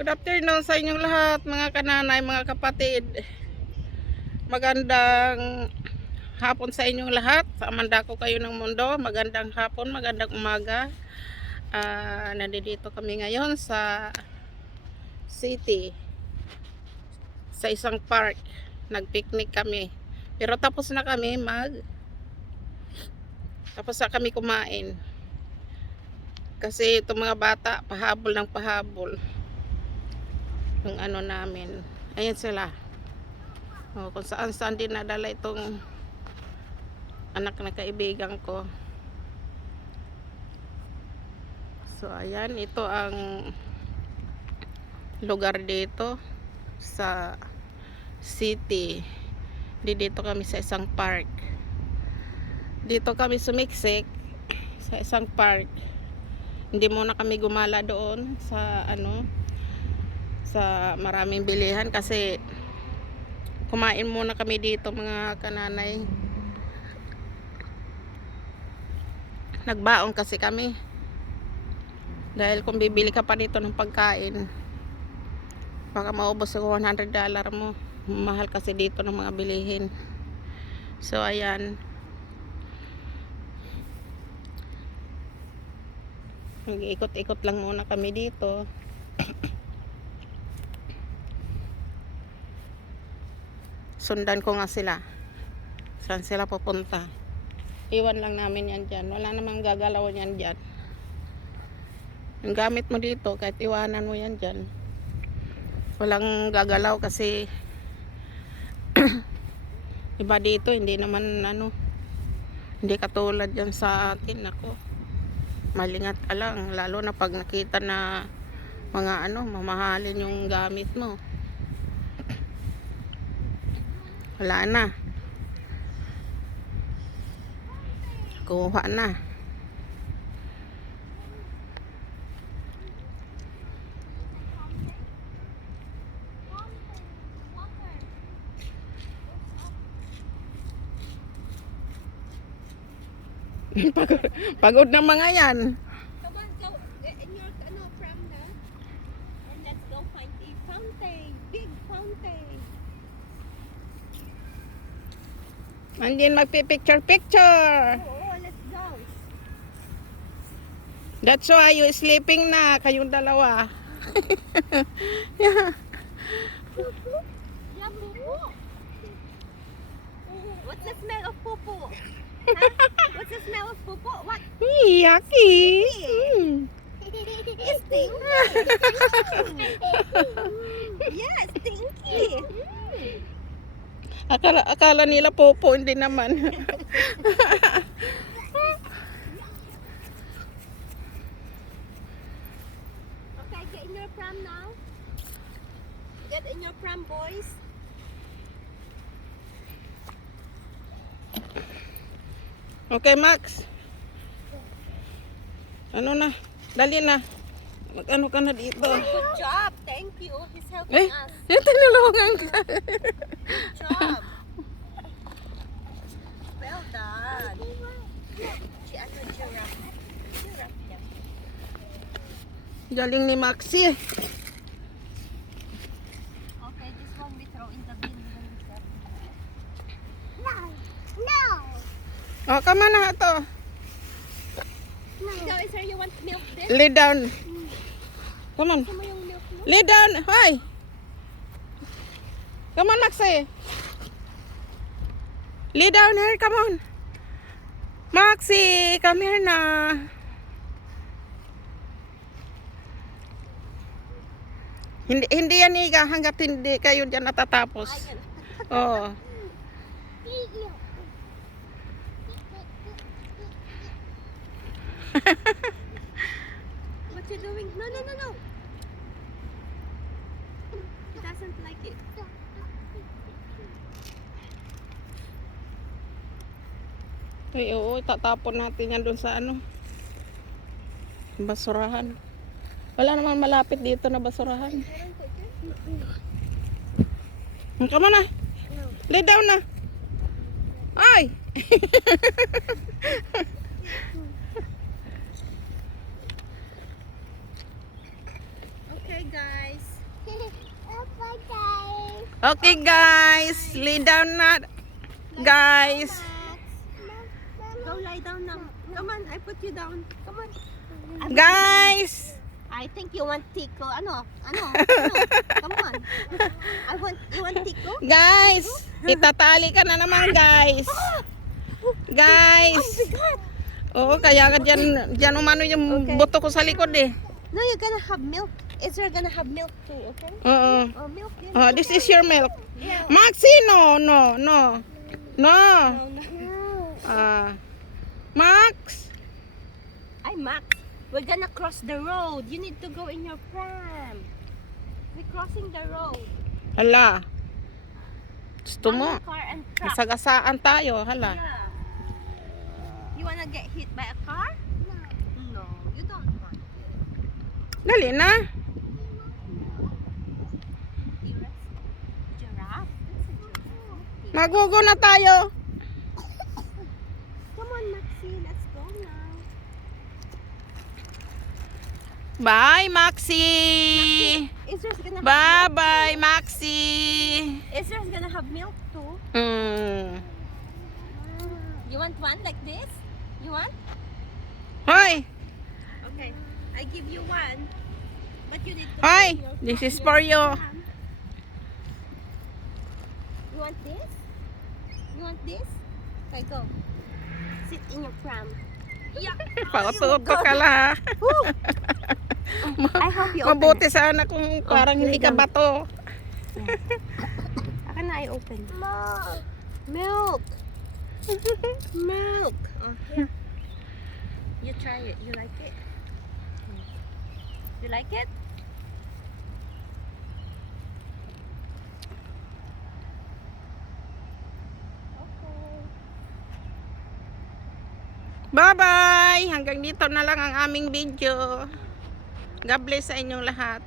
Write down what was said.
Good afternoon sa inyong lahat, mga kananay, mga kapatid. Magandang hapon sa inyong lahat. Amanda ko kayo ng mundo. Magandang hapon, magandang umaga. Ah, nandito kami ngayon sa city. Sa isang park. Nag-picnic kami. Pero tapos na kami mag tapos na kami kumain. Kasi itong mga bata, pahabol ng pahabol yung ano namin. Ayan sila. O, kung saan saan din nadala itong anak na kaibigan ko. So, ayan. Ito ang lugar dito sa city. Di dito kami sa isang park. Dito kami sumiksik sa isang park. Hindi muna kami gumala doon sa ano sa maraming bilihan kasi kumain muna kami dito mga kananay. Nagbaon kasi kami. Dahil kung bibili ka pa dito ng pagkain baka maubos yung 100 dollar mo. Mahal kasi dito ng mga bilihin. So ayan. Nag-ikot-ikot lang muna kami dito sundan ko nga sila. Saan sila pupunta? Iwan lang namin yan dyan. Wala namang gagalaw yan dyan. Yung gamit mo dito kahit iwanan mo yan dyan walang gagalaw kasi iba dito hindi naman ano hindi katulad yan sa atin ako. Malingat ka lang lalo na pag nakita na mga ano mamahalin yung gamit mo wala na hoãn na pagod, pagod na mga yan Come on, go in your ano, pram na. And let's go find a fountain. Big fountain. Andyan magpipicture picture Oo, let's go. that's why you sleeping na kayong dalawa yeah. Yeah, pupo. What's the smell of? Huh? What's the smell of pupo? What? yucky Mm. It's stinky. yeah, stinky. Akala, akala nila popo, hindi naman. Okay, get in your pram now. Get in your pram, boys. okay, Max. Ano na? Dali na. Mag-ano ka na dito. Good job. Thank you. He's helping Eh, us. yung tinulungan ka. Good job. well done. Galing ni Maxi. Okay, this one we throw in the bin. No. No. Oh, kama na ito. No. Lay down. Come on. Lay down. Hi. Come on, Maxi. Lay down here. Come on. Maxi, come here na. Hindi, hindi yan iga hanggat hindi kayo dyan natatapos. Oo. What you doing? No, no, no, no. Doesn't like it. Ay, oo, tatapon natin yan doon sa ano. Basurahan. Wala naman malapit dito na basurahan. Come on na. No. Lay down na. Ay! Okay, guys. Okay guys, lay down na. Guys. Go lie down now. Come on, I put you down. Come on. Guys. I think you want tickle. Ano? Ano? ano? Come on. I want, you want tickle? Guys. Itatali ka na naman guys. Guys. God. Oo, kaya ka dyan, dyan umano yung Okay. buto ko sa likod eh. No, you're gonna have milk. Israel gonna have milk too, okay? Oo. Oh, milk. Yes. Oh, this is your milk. Yeah. Maxi, no, no, no. No. No, no. Ah. Max. Ay, Max, we're gonna cross the road. You need to go in your pram. We're crossing the road. Hala. Gusto mo? Masagasaan tayo, hala. Yeah. You wanna get hit by a car? No. No, you don't want to. Dali na. Giraffe? Giraffe? That's a giraffe. Magugo na tayo. Come on, Maxie, let's go now. Bye, Maxi. Have Bye-bye, Maxi. Israel's gonna have milk too. Mm. You want one like this? You want? Hoy, Okay, I give you one. But you need to. Hi, this is for you. You want this? You want this? Okay, go. Sit in your pram. Yeah. pauto-uto ka la. I hope you Mabuti sana kung parang lay hindi ka bato. How can I open? Milk. Milk. Oh, here. You try it. You like it? You like it? Okay. Bye-bye! Hanggang dito na lang ang aming video. God bless sa inyong lahat.